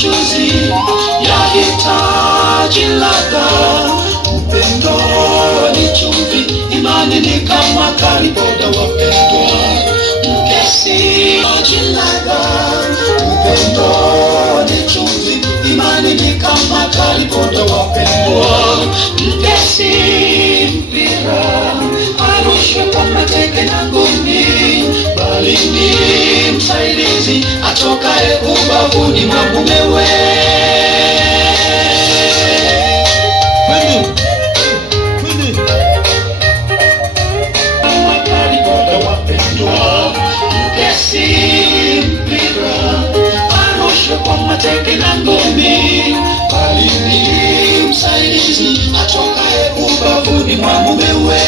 mchuzi, yahitaji ladha. Upendo ni chumvi, imani ni kama kariboda wapendwa. Mkesi ladha, upendo ni chumvi, imani ni kama kariboda wapendwa. Mkesi mpira, arushwe kama teke na ngumi, bali ni msaidizi atokaye ubavuni mwa mumewe. Mkesi mpira, arushwe kwa mateke na ngumi, bali ni msaidizi atokaye ubavuni mwa mumewe.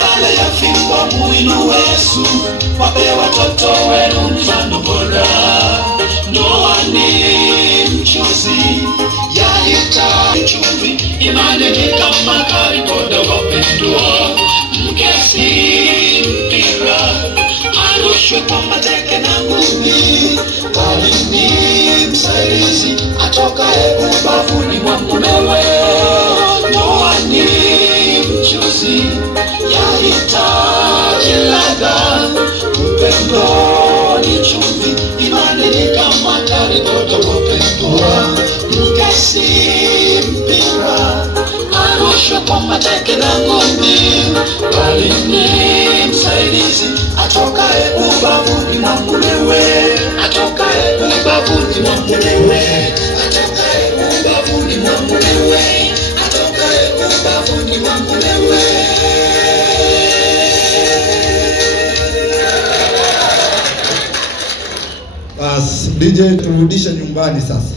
Pale ya fimbo muinue Yesu, wape watoto wenu mfano bora. Ndoa ni mchuzi, yahitaji chumvi, imani ni kama kariboda wapendwa. Mkesi mpira, arushwe kwa mateke na ngumi, bali ni msaidizi atokaye ubavuni mwa mumewe. Ndoa ni mchuzi, yahitaji ladha. Upendo ni chumvi, imani ni kama kariboda wapendwa. Mkesi mpira, arushwe kwa mateke na ngumi, bali ni msaidizi atokaye ubavuni mwa mumewe. Atokaye ubavuni mwa mumewe. Atokaye ubavuni mwa mumewe. Atokaye ubavuni mwa mumewe. Bas, DJ turudishe nyumbani sasa.